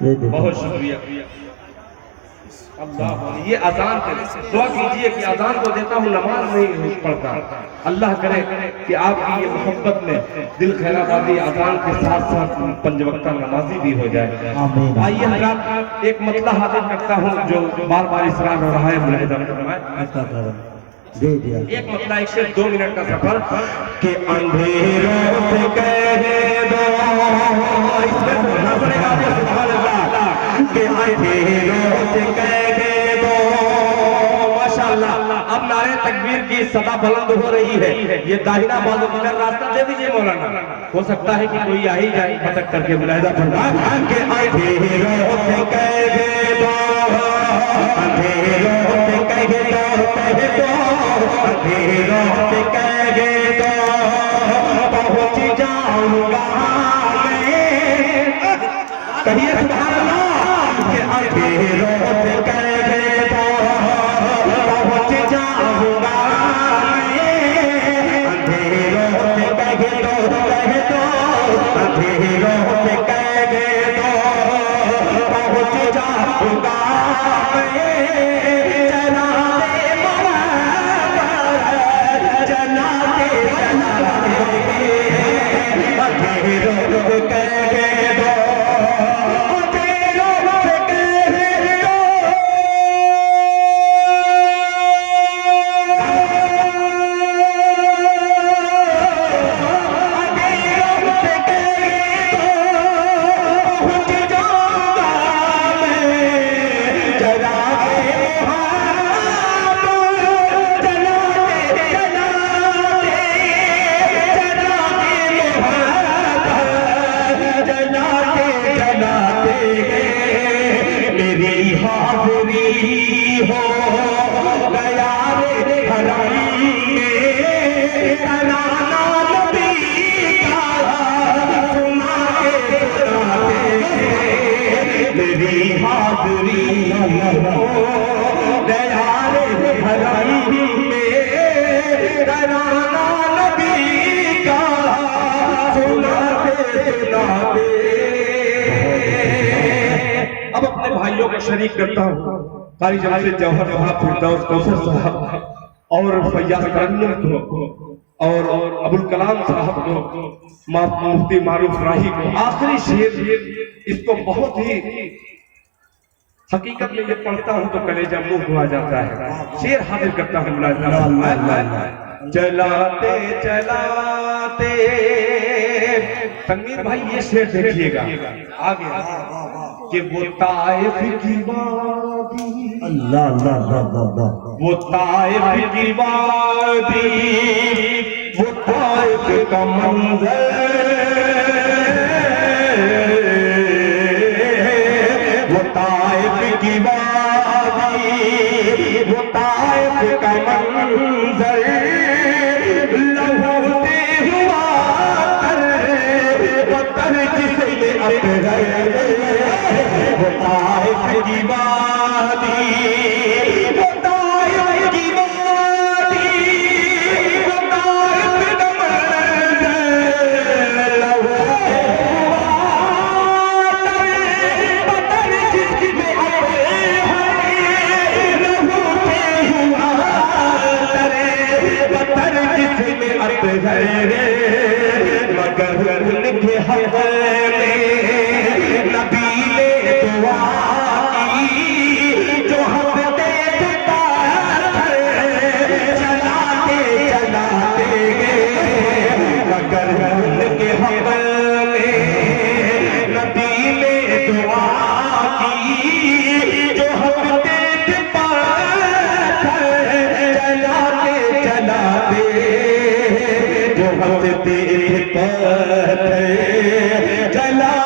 बहुत शुक्रिया। अल्लाह ये अजान दुआ कीजिए कि अजान को देता हूँ, नमाज नहीं पढ़ता। अल्लाह करे कि आपकी ये मोहब्बत में दिल खैराबादी अजान के साथ साथ पंजवक्ता नमाजी भी हो जाए। आइए हज़रात एक मतला हाजिर करता हूँ जो बार बार इसरार हो रहा है। एक मतला एक से 2 मिनट का सफर के अंधेरों से कह दो के अंधेरों से कह दो। माशाअल्लाह अब नारे तकबीर की सदा बुलंद हो रही है। ये दाहिना बाजू किधर रास्ता दे दीजिए मौलाना, हो सकता है कि कोई आ ही जाए भटक करके। मुलाहिजा फरमा के अंधेरों से कह दो, अंधेरों से कह दो, अंधेरों से कह दो पहुंच जाऊंगा मैं। कहिए सुभान अल्लाह के अंधेरों से कह दो पहुंच जाऊंगा मैं। अंधेरों से कह दो, अंधेरों से कह दो पहुंच जाऊंगा मैं। अब अपने भाइयों को शरीक करता हूँ, कारी जनाब जौहर साहब, फिरदौस कौसर साहब और फैयाज करनियम को और अबुल कलाम साहब को, मुफ्ती मारूफ राही को। आखिरी शेर इसको बहुत ही हकीकत में ये पढ़ता हूँ तो कलेजा मुंह हुआ जाता है। शेर हाजिर करता हूँ। चलाते चलाते तनवीर भाई ये शेर देखिएगा आगे कि वो ताइफ की वादी, अल्लाह अल्लाह अल्लाह, वो ताइफ की वादी, वो ताइफ का मंजर, वो ताइफ की वादी, वो ताइफ का मंजर लहूते हुआ पत्थर जिसे अपने वो ताइफ की वादी, वो ताइफ की वादी, वो ताइफ का मंजर लहूते हुआ पत्थर जिसमें अपने लहूते हुआ पत्थर जिसमें अपने मगर लिखे हवा चलाते चलाते